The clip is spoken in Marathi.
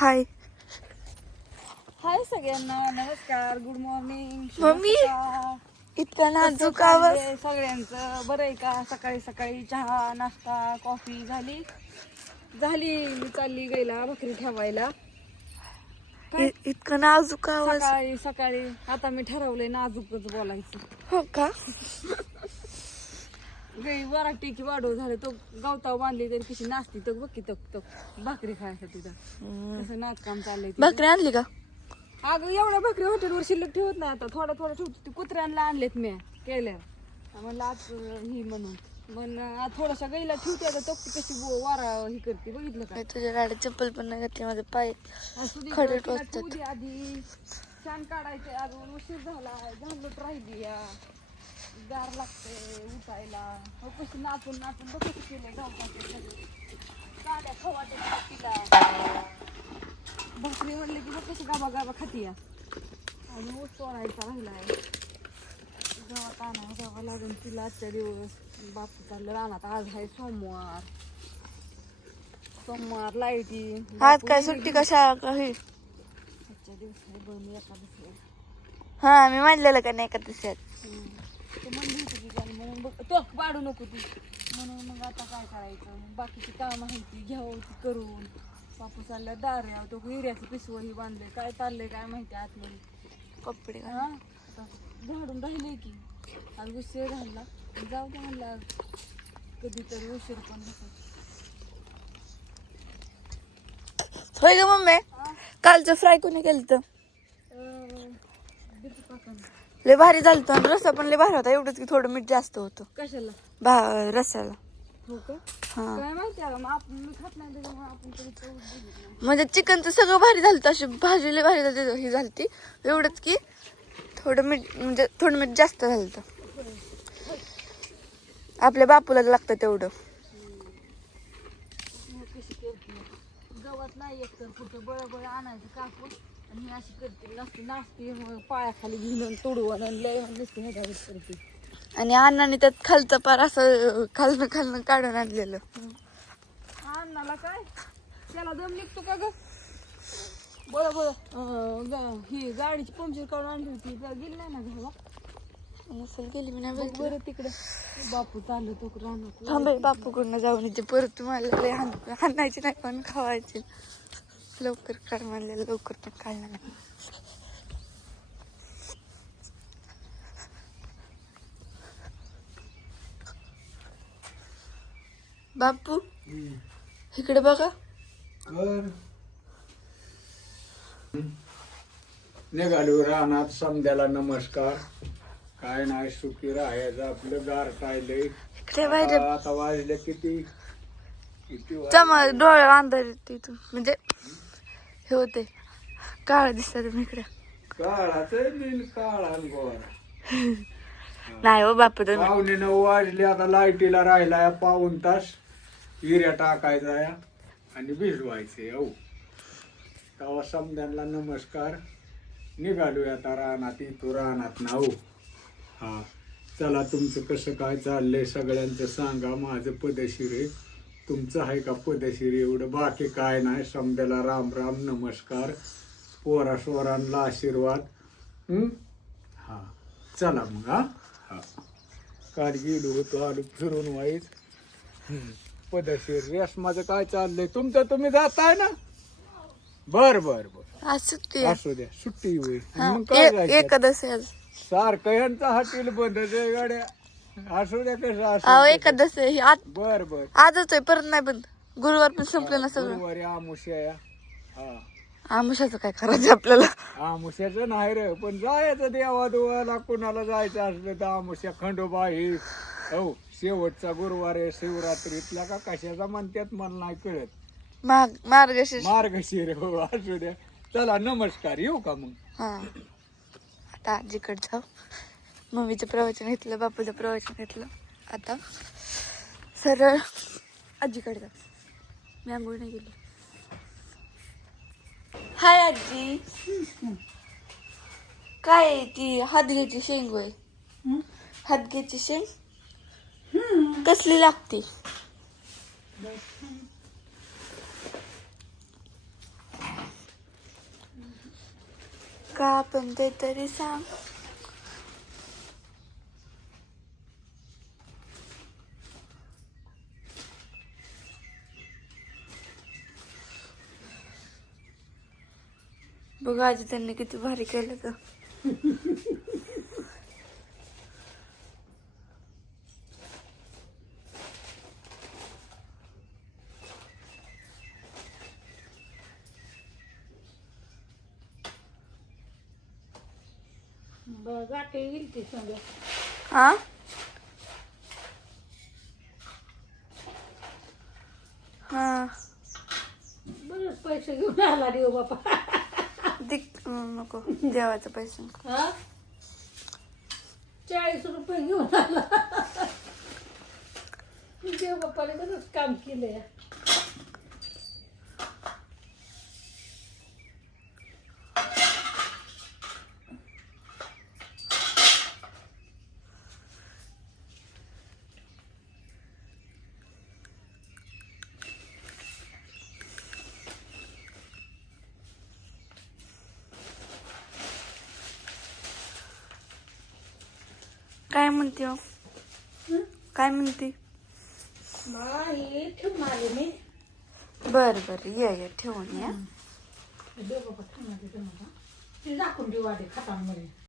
हाय हाय सगळ्यांना, नमस्कार, गुड मॉर्निंग. मम्मी इतका नाजूक आवाज. सगळ्यांचं बरं आहे का? सकाळी सकाळी चहा नाश्ता कॉफी झाली. मी चालली गेला भाकरी ठेवायला. इतका नाजूक आवाज. सकाळी सकाळी आता मी ठरवलंय नाजूकच बोलायचं. हो का? गई वराटी की वाढव झाले तो गावताव बांधली तरी कशी नाचती तर बघ भाकरी खायसाठी कसं नाचकाम चाललंय तिचं. भाकरी आणली का? अगं एवढ्या भाकरी हॉटेलवर शिल्लक ठेवत नाही आता, थोडा ठेवतो. ती कुत्र्यांना आणलेत मी केल्या म्हणलं आज ही म्हणून आज थोडासा गईला ठेवते. आता तो कशी वारा ही करते बघितलं का? तुझ्या गाडी चप्पल पण नाही घातली, माझे पाय असू दे, खडे तिला टोचतात. ठेवू दे आधी. छान काढायचंय, अजून उशीर झालंच राहिली या. गार लागते उठायला. हो कशी नाचून नाचून बघ कसं केलंय गावपासून काड्या खवाट्या तिला. भाकरी म्हणले की बघ कशी गाबा गाबा खाती या. आणि ऊस तोडायचा राहिलाय, गव्हात आणा जावं लागेल तिला आजच्या दिवस. बापू चाललं रानात. आज आहे सोमवार लाईटी. आज काय सुट्टी का शाळा काही? आजच्या दिवस आहे बहिणी एकादशी आहे. हा मी म्हणलेलं का नाही का दिसत. ते म्हणली होती की म्हणून बघ तो वाढू नको ती म्हणून. मग आता काय करायचं, बाकीची कामं माहिती घ्यावं ती करून. बापू चालल्या दाऱ्या तो हिऱ्याचं पिसवही बांधले. काय चाललंय काय माहिती आतमध्ये. कपडे हा आता झाडून राहिले की आज उशीर झाला. जाऊ दे म्हणलं कधीतरी उशीर पण होय ग मम्मी, कालचं फ्राय कोणी केलं तर लय भारी झालं आणि रस्सा पण लय भारी होता. एवढंच की थोडं मीठ जास्त होतं कशाला रस्स्याला. हो का? हा काय माहिती आहे आपण मी खात नाही त्याच्यामुळे आपण कधी चव बघितलं नाही. म्हणजे चिकनचं सगळं भारी झालं, अशी भाजी लय भारी झाली ही झाली. एवढंच की थोडं मीठ जास्त झालं. आपल्या बापूला लागतं तेवढं. कशी करते गवत नाही एक तर कुठं बळ आणायचं कापून आणि ही अशी करते नाचते पायाखाली घेऊन तोडवून लय दिसते ह्याच्यावर करते. आणि अण्णाने त्यात खालचं पार असं खालनं काढून आणलेलं. अन्नाला काय त्याला दम निघतो का ग? बरं ही गाडीची पंक्चर काढून आणली होती, गेली नाही ना घ्यावा. नसेल गेली मी नाही बघ बरं तिकडे बापू चालू तो राहणार. थांबे बापूकडनं जाऊन येते परत. तुम्हाला लय हाणायची नाही पण खावायची. लवकर काढ म्हणलेलं, लवकर पण काढलं नाही. बापू इकडे बघा. निघालो रानात. समद्याला नमस्कार. काय नाही, सुखी राहायचं आपलं. गार काढलंय. इकडे बाहेर आता वाजले किती चमा डोळे अंधार तिथून म्हणजे हे होते काळ दिसतात इकडे. काळाच काळा गोरा. नाही हो बापू तर 8:45 वाजले. आता लाईटीला राहिलाय पाऊण तास. हिऱ्या टाकायचा या आणि भिजवायचे. हो तेव्हा समद्यांना नमस्कार. निघालोय आता रानात. इथं रानात ना. हो हा चला, तुमचं कसं काय चाललंय सगळ्यांचं सांगा. माझं पदशीर आहे, तुमचं आहे का पदशीर? एवढं बाकी काय नाही. समद्याला राम राम नमस्कार. पोरा सोरांना आशीर्वाद. हा चला मग. हा काल गेलो होतो, आलो फिरून वाईट. पदशीर रेस माझं काय चाललंय? तुमचं तुम्ही जाताय ना? बर बर बर आज सुट्टी आहे. असू द्या, सुट्टी होईल. मग काय जायचं? एकादश आहे आज. सारखं यांचा हॉटेल बंदच आहे गाड्या. असू द्या कसं अहो असू. एकादश आहे ही. बर बर आजच आहे, परत नाही बंद. गुरुवार पण संपलं ना सगळं. गुरुवारी आमुष्या या. हा आमुषाचं काय करायचं आपल्याला? आमुष्याचं नाही रे, पण जायचं देवा देवाला. कुणाला जायचं असलं तर आमुष्या खंडोबा ही. हो शेवटचा गुरुवार आहे शिवरात्रीतला का कशाचा म्हणतात मला नाही कळत. मार्गशीर्ष. मार्गशीर. हो असू द्या. चला नमस्कार. येऊ का मग? हा आता आजीकडे जाऊ. मम्मीचं प्रवचन घेतलं, बापूचं प्रवचन घेतलं. आता सरळ आजीकडे जाऊ. मी आंघोळ नाही गेली. हाय आजी. काय आहे ती हादग्याची शेंग होय? हादग्याची शेंग कसली लागते? का पण ते तरी सांग. बघ आजी त्यांनी किती भारी केलं तर. गाठी येईल ती संग. हा हा बरेच पैसे घेऊन आला रे बापा. नको देवाचा पैसा नको. हा 40 रुपये घेऊन आला. देव बापाने बरंच काम केलंय. काय म्हणते हो? काय म्हणते? हे ठेवून आले मी. बर बर ये ठेवून या. देव बापा ठेवून आले ते दाखवून देऊ आधी खातामध्ये.